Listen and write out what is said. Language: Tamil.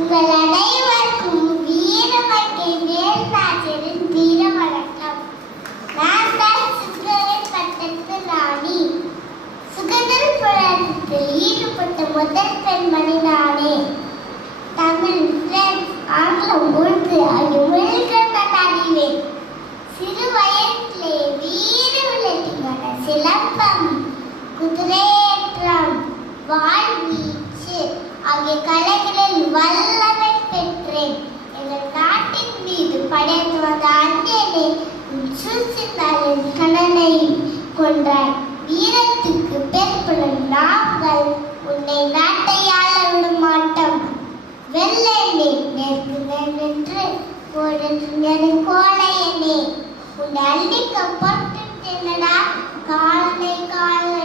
உங்கள் அனைவருக்கும் வீரமங்கை வேல்ராஜரின் வீர வணக்கம். நான் தான் சுதந்திர பட்டத்து ராணி. சுதந்திர போராட்டத்தில் ஈடுபட்ட முதல் பெண்மணி நானே. தமிழ், பிரெஞ்சு, ஆங்கிலம், உருது ஆகிய மொழிகள் நான் அறிவேன். சிறு வயதிலே வீர விளையாட்டுமான சிலம்பம், குதிரையேற்றம், வாழ்வீச்சு ஆகிய கலைகளில் வல்லமை பெற்றேன். எங்கள் நாட்டின் மீது படைத்து வந்த அந்நியனை சூழ்ச்சித்தாரின் கணனை கொன்றாய். வீரத்துக்கு பெற்படும் நாங்கள் உன்னை நாட்டை ஆள விட மாட்டோம். வெள்ளையனே நேர்க்கு நின்று போடு கோலையனே உன்னை அள்ளிக்க போட்டு தின்னடா காலனை கால